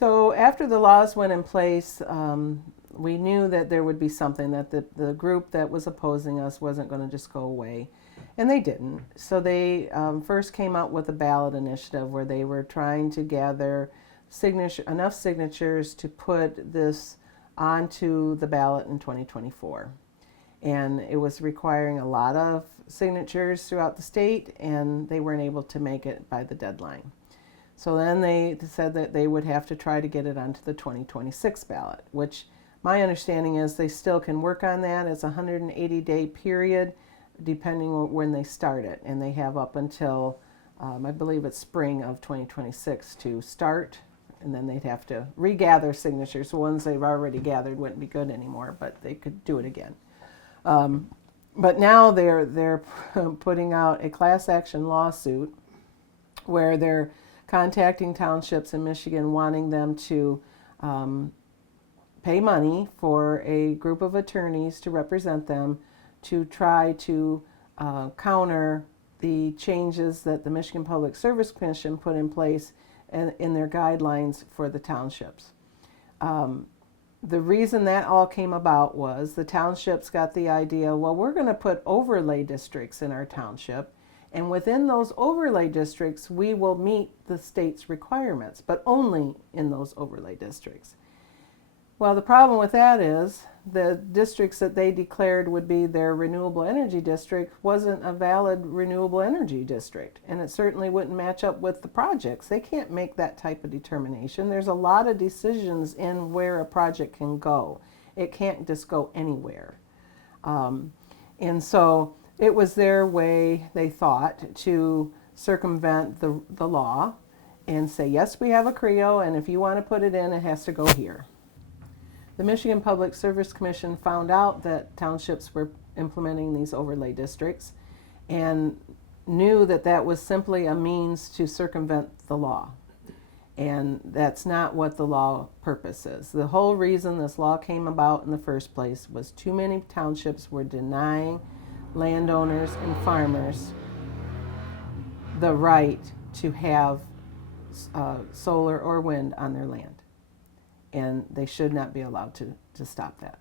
So after the laws went in place, we knew that there would be something, that the group that was opposing us wasn't going to just go away. And they didn't. So they first came out with a ballot initiative where they were trying to gather enough signatures to put this onto the ballot in 2024. And it was requiring a lot of signatures throughout the state, and they weren't able to make it by the deadline. So then they said that they would have to try to get it onto the 2026 ballot, which my understanding is they still can work on that. It's a 180-day period depending on when they start it. And they have up until, I believe it's spring of 2026 to start. And then they'd have to regather signatures. The ones they've already gathered wouldn't be good anymore, but they could do it again. But now they're putting out a class action lawsuit where they're contacting townships in Michigan wanting them to pay money for a group of attorneys to represent them to try to counter the changes that the Michigan Public Service Commission put in place in their guidelines for the townships. The reason that all came about was the townships got the idea, well, we're going to put overlay districts in our township, and within those overlay districts, we will meet the state's requirements, but only in those overlay districts. Well, the problem with that is the districts that they declared would be their renewable energy district wasn't a valid renewable energy district, and it certainly wouldn't match up with the projects. They can't make that type of determination. There's a lot of decisions in where a project can go. It can't just go anywhere. And so it was their way, they thought, to circumvent the law and say, yes, we have a CREO, and if you want to put it in, it has to go here. The Michigan Public Service Commission found out that townships were implementing these overlay districts and knew that that was simply a means to circumvent the law. And that's not what the law purpose is. The whole reason this law came about in the first place was too many townships were denying landowners and farmers the right to have solar or wind on their land. And they should not be allowed to stop that.